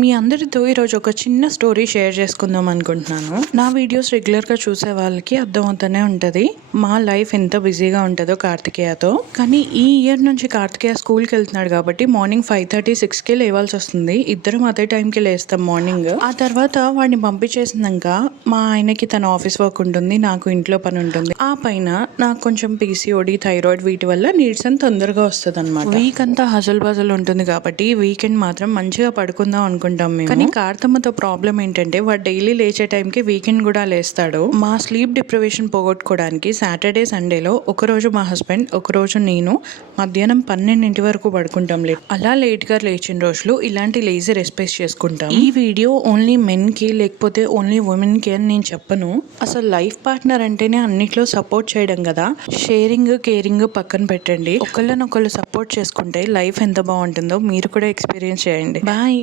మీ అందరితో ఈరోజు ఒక చిన్న స్టోరీ షేర్ చేసుకుందాం అనుకుంటున్నాను. నా వీడియోస్ రెగ్యులర్గా చూసే వాళ్ళకి అర్థమవుతూనే ఉంటుంది మా లైఫ్ ఎంత బిజీగా ఉంటుందో కార్తికేయతో. కానీ ఈ ఇయర్ నుంచి కార్తికేయ స్కూల్కి వెళ్తున్నాడు కాబట్టి మార్నింగ్ 5:30, 6కి లేవాల్సి వస్తుంది. ఇద్దరం అదే టైంకి లేస్తాం మార్నింగ్. ఆ తర్వాత వాడిని పంపించేసినాక మా ఆయనకి తన ఆఫీస్ వర్క్ ఉంటుంది, నాకు ఇంట్లో పని ఉంటుంది. ఆ పైన నాకు కొంచెం పీసీఓడి, థైరాయిడ్ వీటి వల్ల నీరసం తొందరగా వస్తుంది అనమాట. వీక్ అంతా హజల్ బజల్ ఉంటుంది కాబట్టి వీకెండ్ మాత్రం మంచిగా పడుకుందాం అనుకుంటాం మేము. కానీ కార్తమ్మతో ప్రాబ్లం ఏంటంటే వాడు డైలీ లేచే టైంకి వీకెండ్ కూడా లేస్తాడు. మా స్లీప్ డిప్రివేషన్ పోగొట్టుకోవడానికి సాటర్డే సండేలో ఒకరోజు మా హస్బెండ్, ఒకరోజు నేను మధ్యాహ్నం 12 వరకు పడుకుంటాం. అలా లేట్ గా లేచిన రోజులు ఇలాంటి లేజీ రెస్పెక్ట్ చేసుకుంటాం. ఈ వీడియో ఓన్లీ మెన్ కి లేకపోతే ఓన్లీ ఉమెన్ కి అని నేను చెప్పను. అసలు లైఫ్ పార్ట్నర్ అంటేనే అన్నిట్లో సపోర్ట్ చేయడం కదా. షేరింగ్, కేరింగ్ పక్కన పెట్టండి. ఒకళ్ళనొకళ్ళు సపోర్ట్ చేసుకుంటే లైఫ్ ఎంత బాగుంటుందో మీరు కూడా ఎక్స్పీరియన్స్ చేయండి. బాయ్.